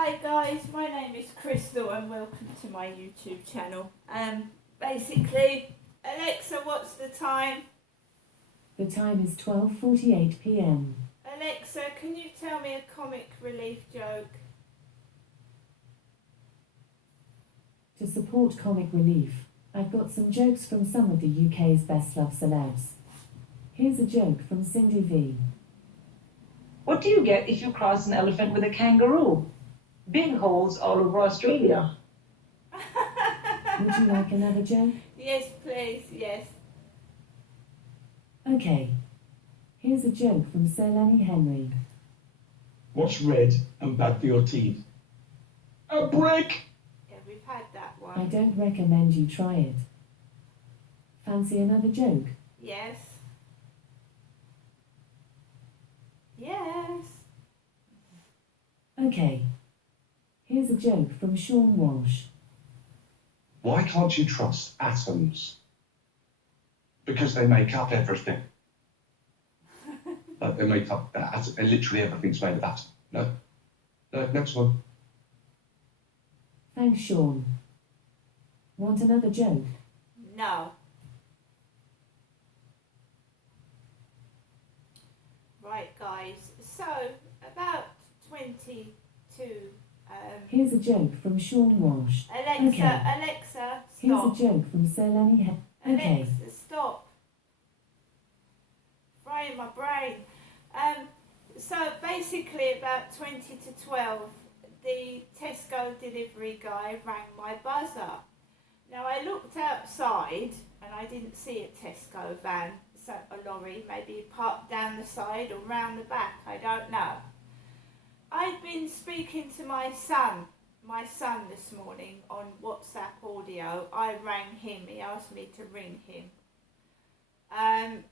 Hi guys, my name is Crystal and welcome to my YouTube channel. Basically, Alexa, what's the time? The time is 12:48 p.m. Alexa, can you tell me a comic relief joke? To support comic relief, I've got some jokes from some of the UK's best loved celebs. Here's a joke from Cindy V. What do you get if you cross an elephant with a kangaroo? Big holes all over Australia. Would you like another joke? Yes, please, yes. Okay. Here's a joke from Sir Lenny Henry. What's red and bad for your teeth? A brick! Yeah, we've had that I one. don't recommend you try it. Fancy another joke? Yes. Yes. Okay. Here's a joke from Sean Walsh. Why can't you trust atoms? Because they make up everything. Like they make up literally everything's made of atom. No, next one. Thanks, Sean. Want another joke? No. Right guys, so about 22 Here's a joke from Sean Walsh. Alexa, Okay. Alexa, Here's a stop. joke from Sir Lenny Henry. Okay. Alexa, stop. Frying my brain. So basically about 20 to 12, the Tesco delivery guy rang my buzzer. Now I looked outside and I didn't see a Tesco van, so a lorry, maybe parked down the side or round the back, I don't know. I'd been speaking to my son this morning on WhatsApp audio. I rang him, he asked me to ring him.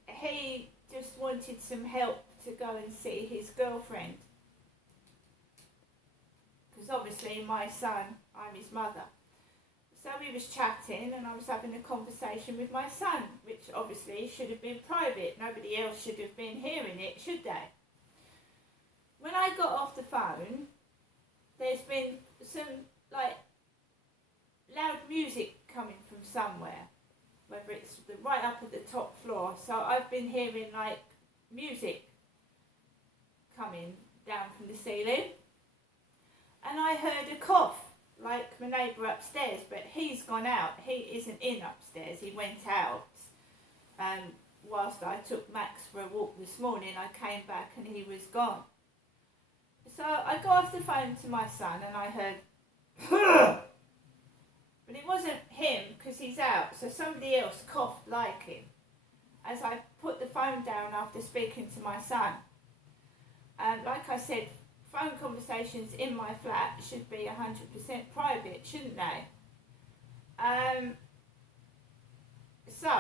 He just wanted some help to go and see his girlfriend. Because obviously my son, I'm his mother. So we was chatting and I was having a conversation with my son, which obviously should have been private. Nobody else should have been hearing it, should they? When I got off the phone, there's been some loud music coming from somewhere, whether it's right up at the top floor. So I've been hearing music coming down from the ceiling, and I heard a cough like my neighbour upstairs, but he's gone out. He isn't in upstairs, he went out. Whilst I took Max for a walk this morning, I came back and he was gone. So I got off the phone to my son and I heard, but it wasn't him because he's out, so somebody else coughed like him as I put the phone down after speaking to my son. And like I said, phone conversations in my flat should be 100% private, shouldn't they? So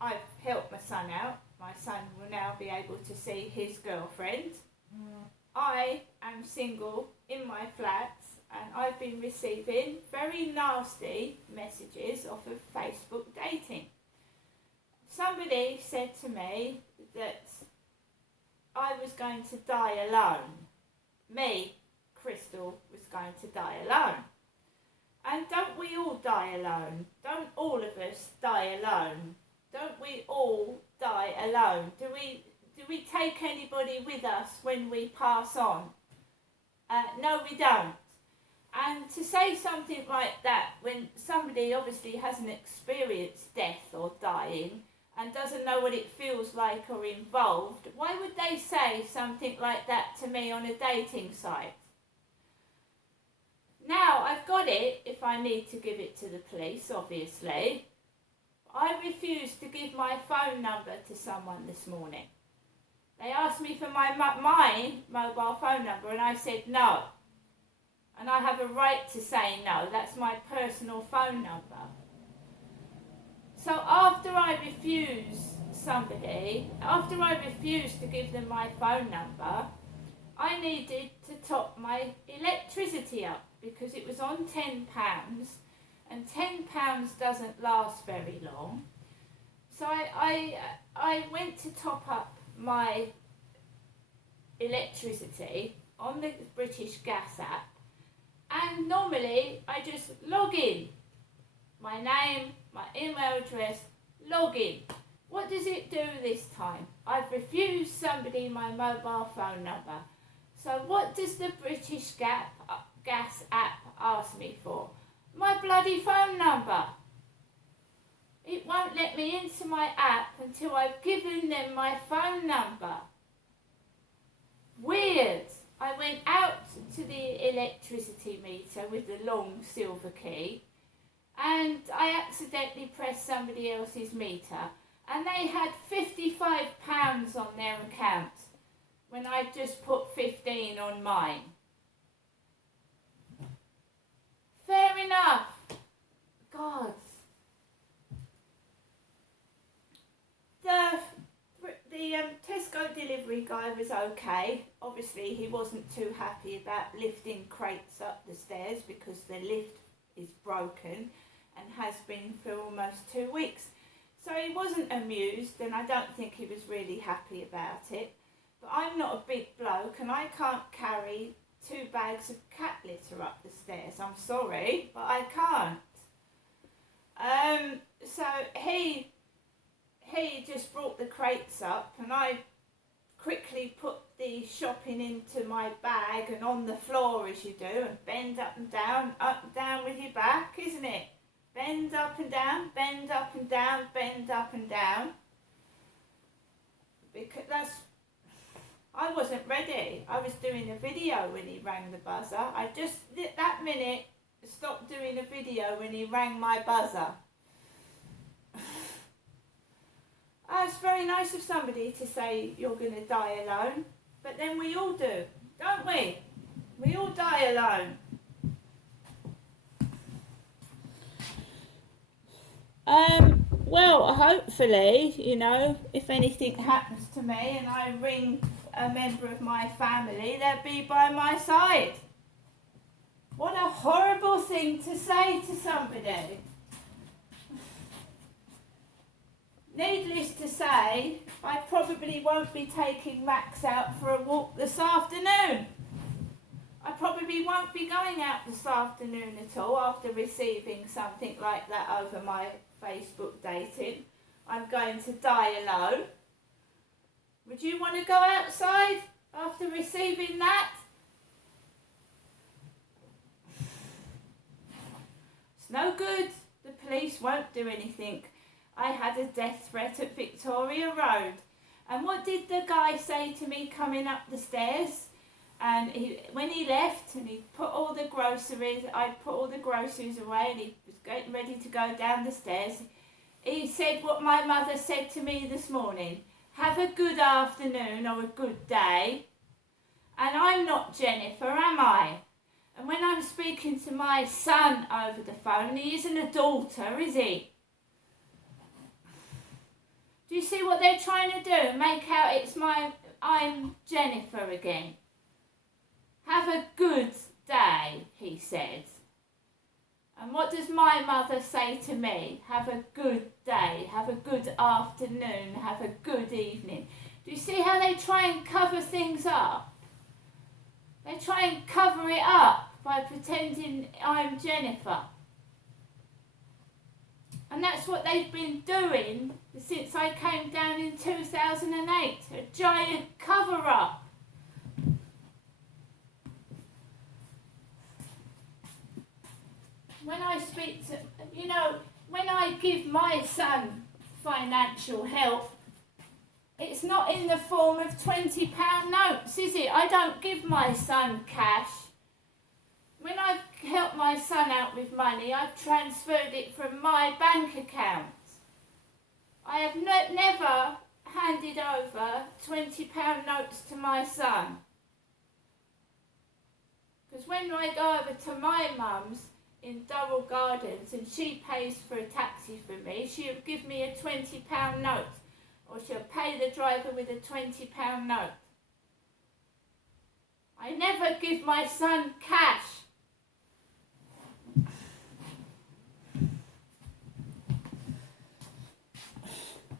I've helped my son out. My son will now be able to see his girlfriend. I am single in my flat and I've been receiving very nasty messages off of Facebook dating. Somebody said to me that I was going to die alone. Me, Crystal, was going to die alone. And don't we all die alone? Don't all of us die alone? Don't we all die alone? Do we take anybody with us when we pass on? No, we don't. And to say something like that when somebody obviously hasn't experienced death or dying and doesn't know what it feels like or involved, why would they say something like that to me on a dating site? Now, I've got it if I need to give it to the police, obviously. I refused to give my phone number to someone this morning. They asked me for my mobile phone number and I said no. And I have a right to say no. That's my personal phone number. So after I refused to give them my phone number, I needed to top my electricity up because it was on £10 and £10 doesn't last very long. So I went to top up my electricity on the British Gas app, and normally I just log in. My name, my email address, log in. What does it do this time? I've refused somebody my mobile phone number. So what does the British Gas app ask me for? My bloody phone number. It won't let me into my app until I've given them my phone number. Weird. I went out to the electricity meter with the long silver key and I accidentally pressed somebody else's meter and they had £55 on their account when I just put 15 on mine. Fair enough. God. The Tesco delivery guy was okay. Obviously he wasn't too happy about lifting crates up the stairs because the lift is broken and has been for almost 2 weeks. So he wasn't amused and I don't think he was really happy about it. But I'm not a big bloke and I can't carry 2 bags of cat litter up the stairs. I'm sorry, but I can't. So he just brought the crates up and I quickly put the shopping into my bag and on the floor as you do and bend up and down with your back, isn't it? Bend up and down, bend up and down, bend up and down. Because I wasn't ready. I was doing a video when he rang the buzzer. I just, that minute, stopped doing a video when he rang my buzzer. It's very nice of somebody to say you're going to die alone, but then we all do, don't we? We all die alone. Well, hopefully, if anything happens to me and I ring a member of my family, they'll be by my side. What a horrible thing to say to somebody. Needless to say, I probably won't be taking Max out for a walk this afternoon. I probably won't be going out this afternoon at all after receiving something like that over my Facebook dating. I'm going to die alone. Would you want to go outside after receiving that? It's no good. The police won't do anything. I had a death threat at Victoria Road. And what did the guy say to me coming up the stairs? And when he left and he put all the groceries, I put all the groceries away and he was getting ready to go down the stairs. He said what my mother said to me this morning. Have a good afternoon or a good day. And I'm not Jennifer, am I? And when I'm speaking to my son over the phone, he isn't a daughter, is he? Do you see what they're trying to do? Make out I'm Jennifer again. Have a good day, he said. And what does my mother say to me? Have a good day, have a good afternoon, have a good evening. Do you see how they try and cover things up? They try and cover it up by pretending I'm Jennifer. And that's what they've been doing since I came down in 2008. A giant cover-up. When I speak to, when I give my son financial help, it's not in the form of £20 notes, is it? I don't give my son cash. When I've helped my son out with money, I've transferred it from my bank account. I have never handed over £20 notes to my son. Because when I go over to my mum's in Durrell Gardens and she pays for a taxi for me, she'll give me a £20 note. Or she'll pay the driver with a £20 note. I never give my son cash.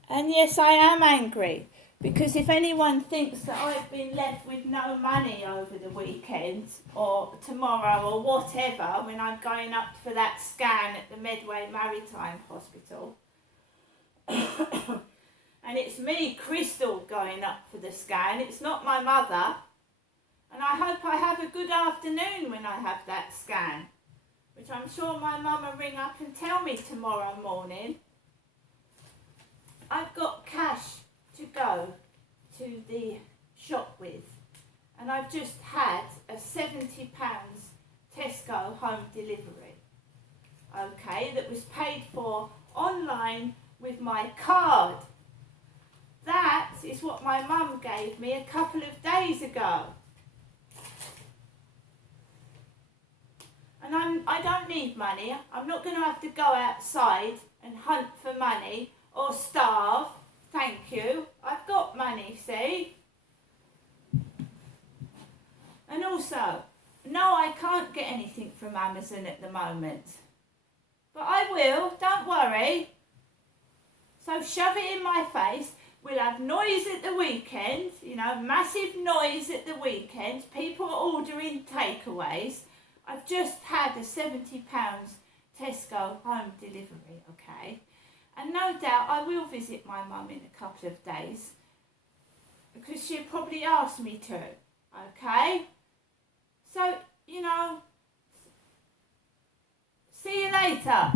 And yes, I am angry Because if anyone thinks that I've been left with no money over the weekend or tomorrow or whatever when I'm going up for that scan at the Medway Maritime Hospital, and it's me, Crystal, going up for the scan, it's not my mother, and I hope I have a good afternoon when I have that scan, which I'm sure my mum will ring up and tell me tomorrow morning. I've got cash to go to the shop with, and I've just had a £70 Tesco home delivery, okay, that was paid for online with my card. That is what my mum gave me a couple of days ago. And I don't need money. I'm not going to have to go outside and hunt for money or starve. Thank you. I've got money, see? And also, no, I can't get anything from Amazon at the moment. But I will, don't worry. So shove it in my face. We'll have noise at the weekend, you know, massive noise at the weekend. People are ordering takeaways. I've just had a £70 Tesco home delivery, okay? And no doubt I will visit my mum in a couple of days because she'll probably ask me to, okay? So, you know, see you later.